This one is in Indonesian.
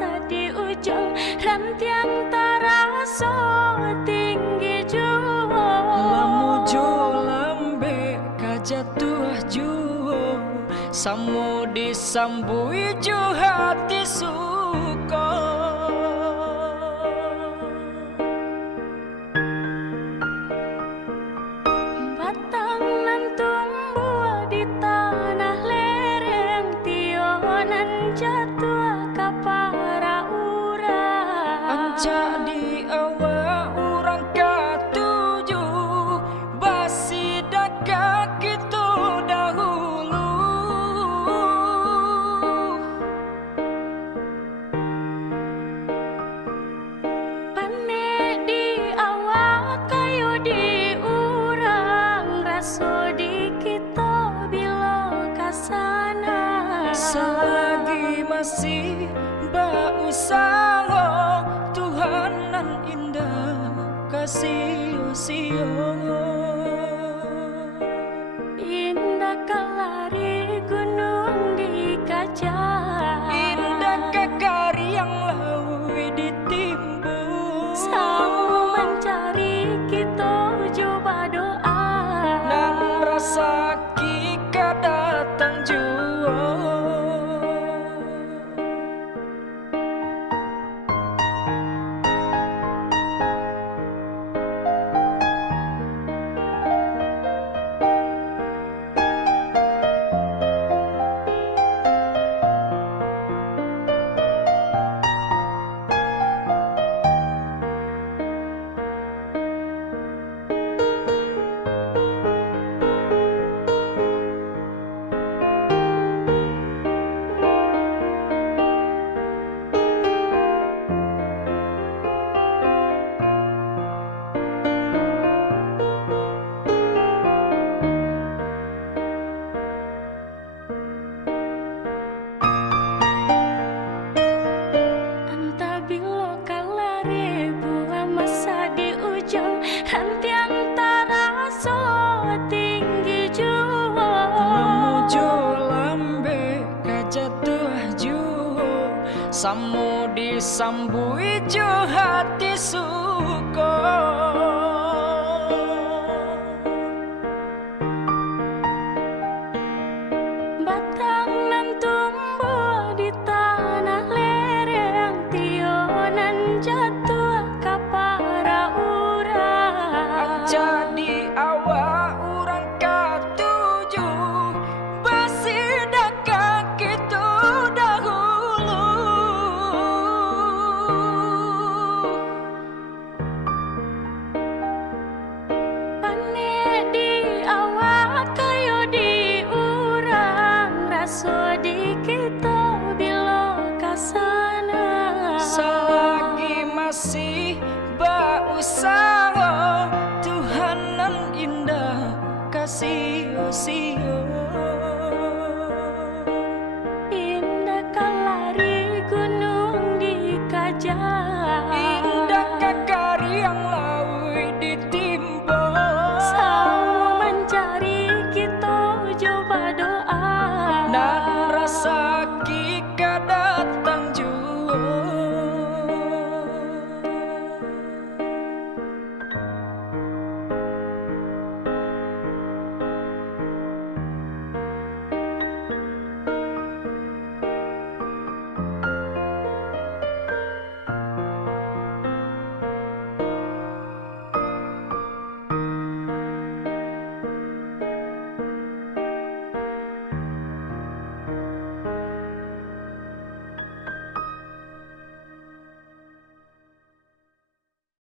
masa di ujung rantiang taraso tinggi juo lamujo lambe kajatuh juo samu disambui ju hati suko batang nan tumbuh di tanah lereng tionan jatuh ka para urang anca di awa urang katuju basi daka kitu dahulu pane di awak kayu di urang raso di kita bilo kasana selagi masih bausango Tuhan nan indah kasih sio indah kalari gunung di kaca indah kakari yang lawi ditimbun sau mencari kita coba doa dan rasa kika datang jua rantiang taraso tinggi juo lamujo lambe kajatuh juo samu disambui ju hati suko batang nan tumbuh di tanah lereng tionan jatuh ka para urang jadi awak urang katuju basi daka kitu dahulu pane di awak kayu di urang raso di kita